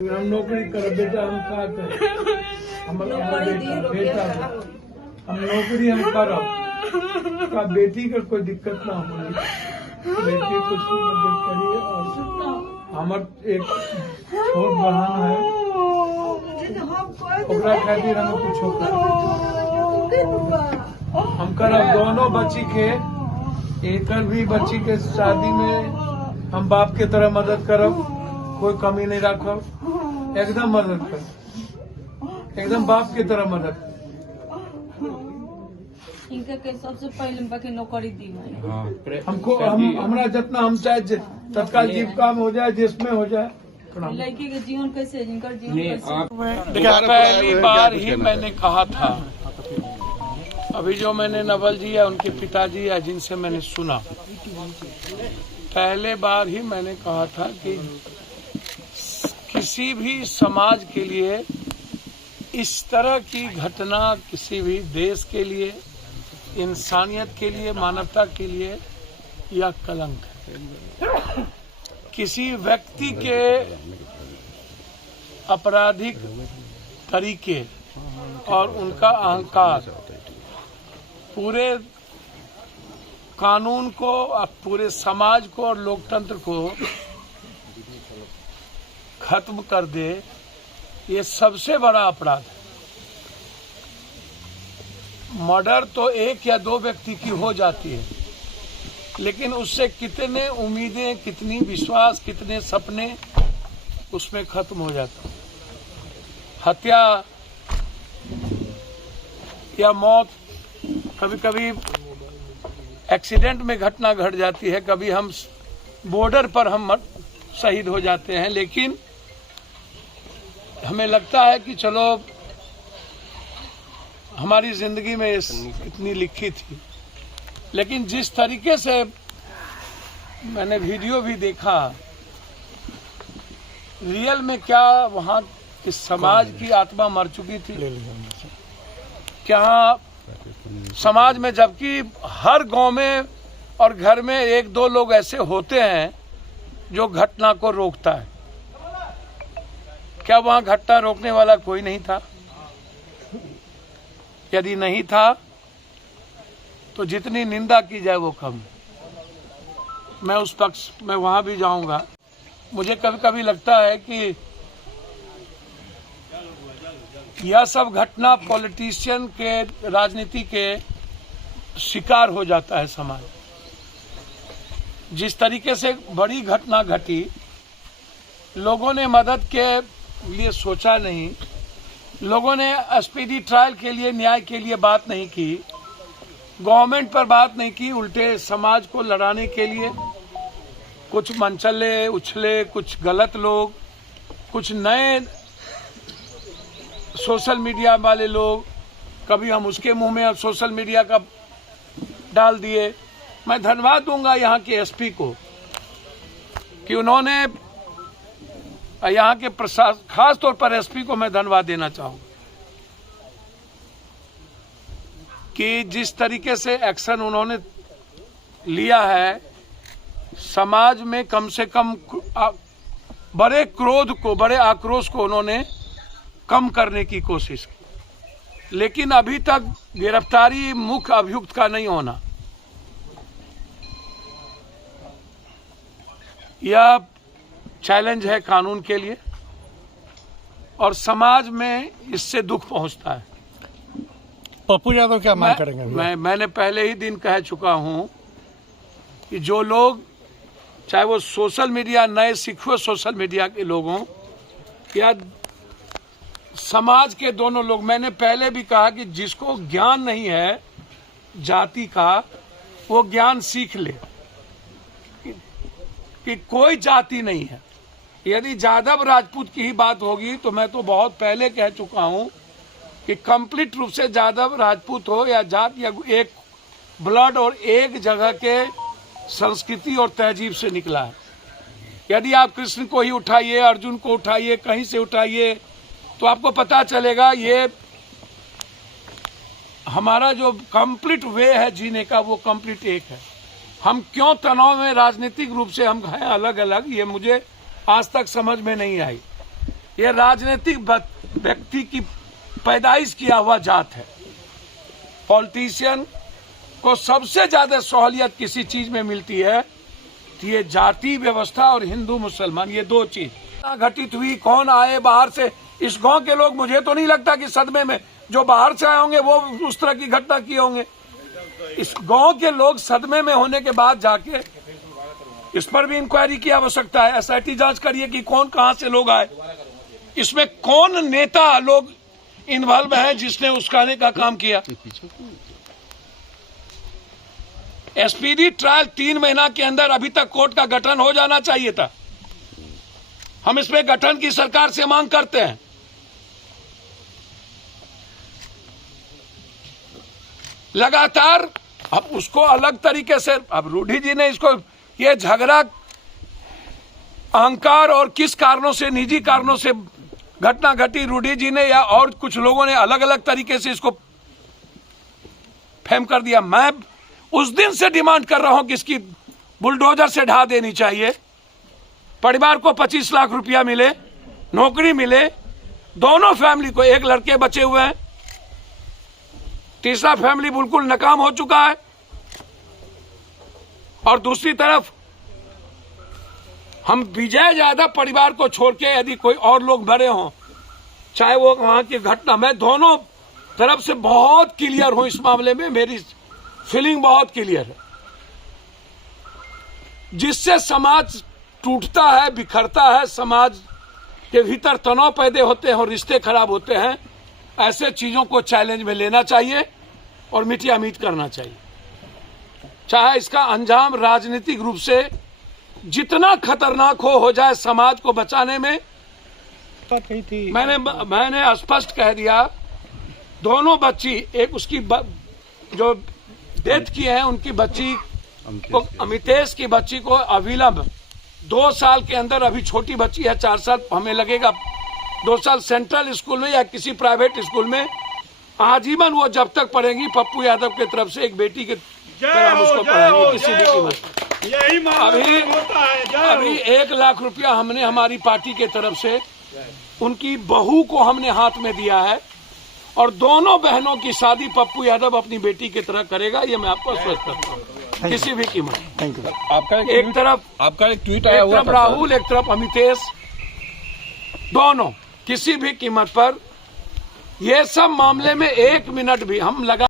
हम नौकरी कर बेटा, हम का करें, हमारा बेटा हम नौकरी हम करब का बेटी का कोई दिक्कत ना हो, बेटी कुछ मदद करिए। और हमार एक छोट बहन है, ओकरा खातिर हम कुछ हम करब। दोनों बच्ची के, एक भी बच्ची के शादी में हम बाप के तरह मदद करब, कोई कमी नहीं रखब, एकदम मदद कर, एकदम बाप की तरह मदद। इनका के सबसे पहले बाकी नौकरी दी है हमको हमरा जितना हम चाहे तत्काल जीविका में हो जाए, जिसमें हो जाए। लड़की के जीवन कैसे, इनका जीवन कैसे। पहली बार ही मैंने कहा था, अभी जो मैंने नवल जी या उनके पिताजी या जिनसे मैंने सुना, पहले बार ही मैंने कहा था कि किसी भी समाज के लिए इस तरह की घटना, किसी भी देश के लिए, इंसानियत के लिए, मानवता के लिए यह कलंक है। किसी व्यक्ति के आपराधिक तरीके और उनका अहंकार पूरे कानून को, पूरे समाज को और लोकतंत्र को खत्म कर दे, ये सबसे बड़ा अपराध है। मर्डर तो एक या दो व्यक्ति की हो जाती है, लेकिन उससे कितने उम्मीदें, कितनी विश्वास, कितने सपने उसमें खत्म हो जाते हैं। हत्या या मौत, कभी कभी एक्सीडेंट में घटना घट जाती है, कभी हम बॉर्डर पर हम शहीद हो जाते हैं, लेकिन हमें लगता है कि चलो हमारी जिंदगी में इतनी लिखी थी। लेकिन जिस तरीके से मैंने वीडियो भी देखा, रियल में क्या वहाँ इस समाज की आत्मा मर चुकी थी क्या समाज में, जबकि हर गांव में और घर में एक दो लोग ऐसे होते हैं जो घटना को रोकता है। क्या वहां घटना रोकने वाला कोई नहीं था? यदि नहीं था तो जितनी निंदा की जाए वो कम। मैं उस पक्ष में वहां भी जाऊंगा। मुझे कभी कभी लगता है कि यह सब घटना पॉलिटिशियन के, राजनीति के शिकार हो जाता है समाज। जिस तरीके से बड़ी घटना घटी, लोगों ने मदद के लिए सोचा नहीं, लोगों ने स्पीडी ट्रायल के लिए, न्याय के लिए बात नहीं की, गवर्नमेंट पर बात नहीं की, उल्टे समाज को लड़ाने के लिए कुछ मनचले उछले, कुछ गलत लोग, कुछ नए सोशल मीडिया वाले लोग, कभी हम उसके मुंह में अब सोशल मीडिया का डाल दिए। मैं धन्यवाद दूंगा यहाँ के एसपी को कि उन्होंने, यहाँ के प्रशासन, खास तौर पर एसपी को मैं धन्यवाद देना चाहूंगा कि जिस तरीके से एक्शन उन्होंने लिया है, समाज में कम से कम बड़े क्रोध को, बड़े आक्रोश को उन्होंने कम करने की कोशिश की। लेकिन अभी तक गिरफ्तारी मुख्य अभियुक्त का नहीं होना, यह चैलेंज है कानून के लिए, और समाज में इससे दुख पहुंचता है। पप्पू यादव क्या मांग करेंगे? मैंने पहले ही दिन कह चुका हूं कि जो लोग, चाहे वो सोशल मीडिया, नए सीखे सोशल मीडिया के लोगों या समाज के दोनों लोग, मैंने पहले भी कहा कि जिसको ज्ञान नहीं है जाति का, वो ज्ञान सीख ले कि कोई जाति नहीं है। यदि यादव राजपूत की ही बात होगी तो मैं तो बहुत पहले कह चुका हूं कि कंप्लीट रूप से यादव राजपूत हो या जात, या एक ब्लड और एक जगह के संस्कृति और तहजीब से निकला है। यदि आप कृष्ण को ही उठाइए, अर्जुन को उठाइए, कहीं से उठाइए, तो आपको पता चलेगा ये हमारा जो कंप्लीट वे है जीने का, वो कंप्लीट एक है। हम क्यों तनाव में राजनीतिक रूप से हम हैं अलग अलग, ये मुझे आज तक समझ में नहीं आई। ये राजनीतिक व्यक्ति की पैदाइश किया हुआ जात है। पॉलिटिशियन को सबसे ज्यादा सहूलियत किसी चीज में मिलती है तो ये जाति व्यवस्था और हिंदू मुसलमान, ये दो चीज घटित हुई। कौन आए बाहर से, इस गांव के लोग मुझे तो नहीं लगता कि सदमे में, जो बाहर से आए होंगे वो उस तरह की घटना किए होंगे। इस गांव के लोग सदमे में होने के बाद जाके इस पर भी इंक्वायरी की आवश्यकता है। एसआईटी जांच करिए कि कौन कहां से लोग आए, इसमें कौन नेता लोग इन्वॉल्व है जिसने उस्काने का काम किया। एसपीडी ट्रायल 3 महीना के अंदर अभी तक कोर्ट का गठन हो जाना चाहिए था। हम इसमें गठन की सरकार से मांग करते हैं। लगातार अब उसको अलग तरीके से, अब रूढ़ी जी ने इसको, ये झगड़ा अहंकार और किस कारणों से, निजी कारणों से घटना घटी, रूढ़ी जी ने या और कुछ लोगों ने अलग अलग तरीके से इसको फेम कर दिया। मैं उस दिन से डिमांड कर रहा हूं कि इसकी बुलडोजर से ढा देनी चाहिए। परिवार को 25 लाख रुपया मिले, नौकरी मिले, दोनों फैमिली को, एक लड़के बचे हुए हैं, तीसरा फैमिली बिल्कुल नाकाम हो चुका है। और दूसरी तरफ हम विजय यादव परिवार को छोड़ के यदि कोई और लोग मरे हों, चाहे वो वहां की घटना, मैं दोनों तरफ से बहुत क्लियर हूं इस मामले में, मेरी फीलिंग बहुत क्लियर है। जिससे समाज टूटता है, बिखरता है, समाज के भीतर तनाव पैदा होते हैं और रिश्ते खराब होते हैं। ऐसे चीजों को चैलेंज में लेना चाहिए और मिटिया मीट करना चाहिए, चाहे इसका अंजाम राजनीतिक रूप से जितना खतरनाक हो जाए समाज को बचाने में। मैंने स्पष्ट कह दिया, दोनों बच्ची, एक उसकी जो डेथ की है उनकी बच्ची को, अमितेश की बच्ची को अविलंब 2 साल के अंदर, अभी छोटी बच्ची है 4 साल, हमें लगेगा 2 साल सेंट्रल स्कूल में या किसी प्राइवेट स्कूल में आजीवन वो जब तक पढ़ेंगी, पप्पू यादव की तरफ से एक बेटी के तरह हम उसको पढ़ाएंगे किसी भी कीमत। अभी 1 लाख रुपया हमने हमारी पार्टी के तरफ से उनकी बहू को हमने हाथ में दिया है और दोनों बहनों की शादी पप्पू यादव अपनी बेटी की तरह करेगा, ये मैं आपको आश्वस्त करता हूँ, किसी भी कीमत। Thank you. आपका एक तरफ ट्वीट आया हुआ था राहुल, एक तरफ अमितेश, दोनों किसी भी कीमत पर, ये सब मामले में 1 मिनट भी हम लगा